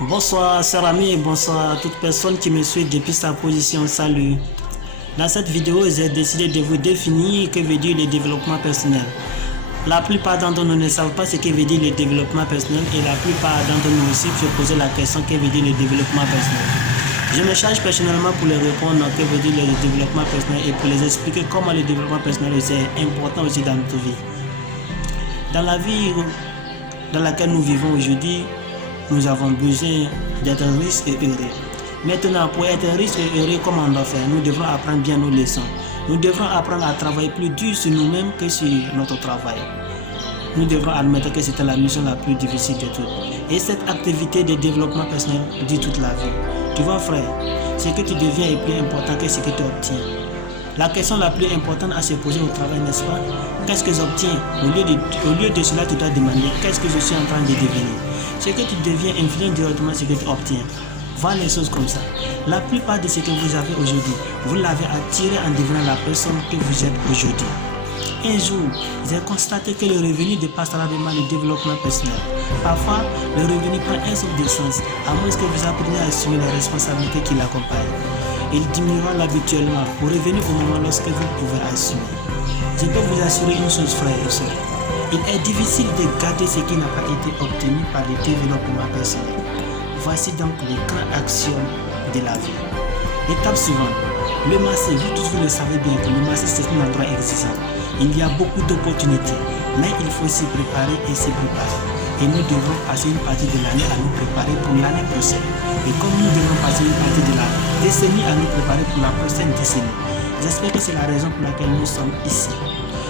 Bonsoir chers amis, bonsoir à toute personne qui me suit depuis sa position. Salut. Dans cette vidéo, j'ai décidé de vous définir que veut dire le développement personnel. La plupart d'entre nous ne savent pas ce que veut dire le développement personnel et la plupart d'entre nous aussi se poser la question que veut dire le développement personnel. Je me charge personnellement pour les répondre que veut dire le développement personnel et pour les expliquer comment le développement personnel est important aussi dans notre vie. Dans la vie dans laquelle nous vivons aujourd'hui, nous avons besoin d'être riches et heureux. Maintenant, pour être riches et heureux, comment on doit faire? Nous devons apprendre bien nos leçons. Nous devrons apprendre à travailler plus dur sur nous-mêmes que sur notre travail. Nous devrons admettre que c'était la mission la plus difficile de toutes. Et cette activité de développement personnel dure toute la vie. Tu vois frère, ce que tu deviens est plus important que ce que tu obtiens. La question la plus importante à se poser au travail, n'est-ce pas? Qu'est-ce que j'obtiens? Au lieu de cela, tu dois demander qu'est-ce que je suis en train de devenir. Ce que tu deviens influence directement ce que tu obtiens. Vois les choses comme ça. La plupart de ce que vous avez aujourd'hui, vous l'avez attiré en devenant la personne que vous êtes aujourd'hui. Un jour, j'ai constaté que le revenu dépasse largement le développement personnel. Parfois, le revenu prend un saut de sens, à moins que vous appreniez à assumer les responsabilités qui l'accompagnent. Il diminuera habituellement pour revenir au moment lorsque vous pouvez assumer. Je peux vous assurer une chose, frère et soeur. Il est difficile de garder ce qui n'a pas été obtenu par le développement personnel. Voici donc les grands axiomes de la vie. Étape suivante. Le marché, vous tous vous le savez bien que le marché c'est un endroit exigeant. Il y a beaucoup d'opportunités, mais il faut s'y préparer et s'y préparer. Et nous devrons passer une partie de l'année à nous préparer pour l'année prochaine. Et comme nous devons passer une partie de la décennie à nous préparer pour la prochaine décennie, j'espère que c'est la raison pour laquelle nous sommes ici.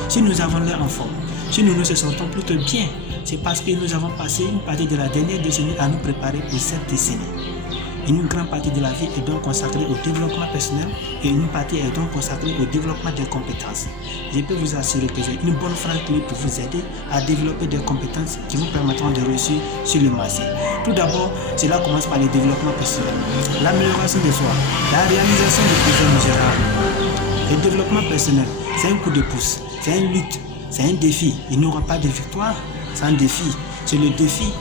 Si nous avons l'air en forme, si nous nous sentons plutôt bien, c'est parce que nous avons passé une partie de la dernière décennie à nous préparer pour cette décennie. Une grande partie de la vie est donc consacrée au développement personnel et une partie est donc consacrée au développement des compétences. Je peux vous assurer que j'ai une bonne phrase clé pour vous aider à développer des compétences qui vous permettront de réussir sur le marché. Tout d'abord, cela commence par le développement personnel, l'amélioration de soi, la réalisation de projets mesuраbles. Le développement personnel, c'est un coup de pouce, c'est une lutte, c'est un défi. Il n'y aura pas de victoire sans défi. C'est le défi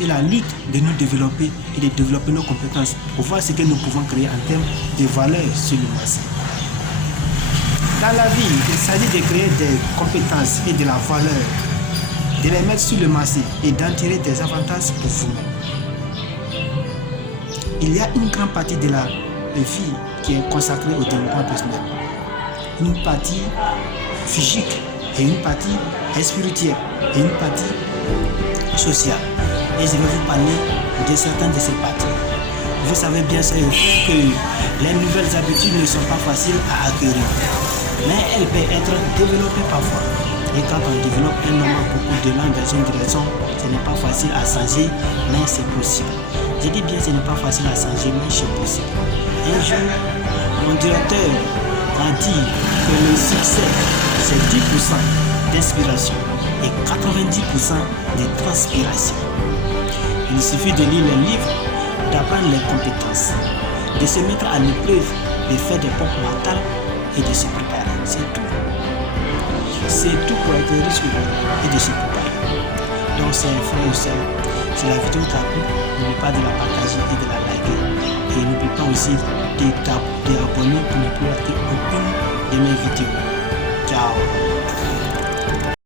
et la lutte de nous développer et de développer nos compétences pour voir ce que nous pouvons créer en termes de valeur sur le marché. Dans la vie, il s'agit de créer des compétences et de la valeur, de les mettre sur le marché et d'en tirer des avantages pour vous-même. Il y a une grande partie de la vie qui est consacrée au développement personnel. Une partie physique et une partie spirituelle et une partie sociale. Et je vais vous parler de certaines de ces parties. Vous savez bien sûr que les nouvelles habitudes ne sont pas faciles à acquérir, mais elles peuvent être développées parfois. Et quand on développe énormément beaucoup de langues dans une direction, ce n'est pas facile à changer, mais c'est possible. Je dis bien ce n'est pas facile à changer, mais c'est possible. Un jour, mon directeur a dit que le succès, c'est 10% d'inspiration et 90% de transpiration. Il suffit de lire les livres, d'apprendre les compétences, de se mettre à l'épreuve, de faire des pompes mentales et de se préparer. C'est tout. C'est tout pour être riche et de se préparer. Donc c'est un frère et soeur. Si la vidéo t'a plu, n'oublie pas de la partager et de la liker. Et n'oublie pas aussi de t'abonner pour ne plus rater aucune de mes vidéos. Ciao.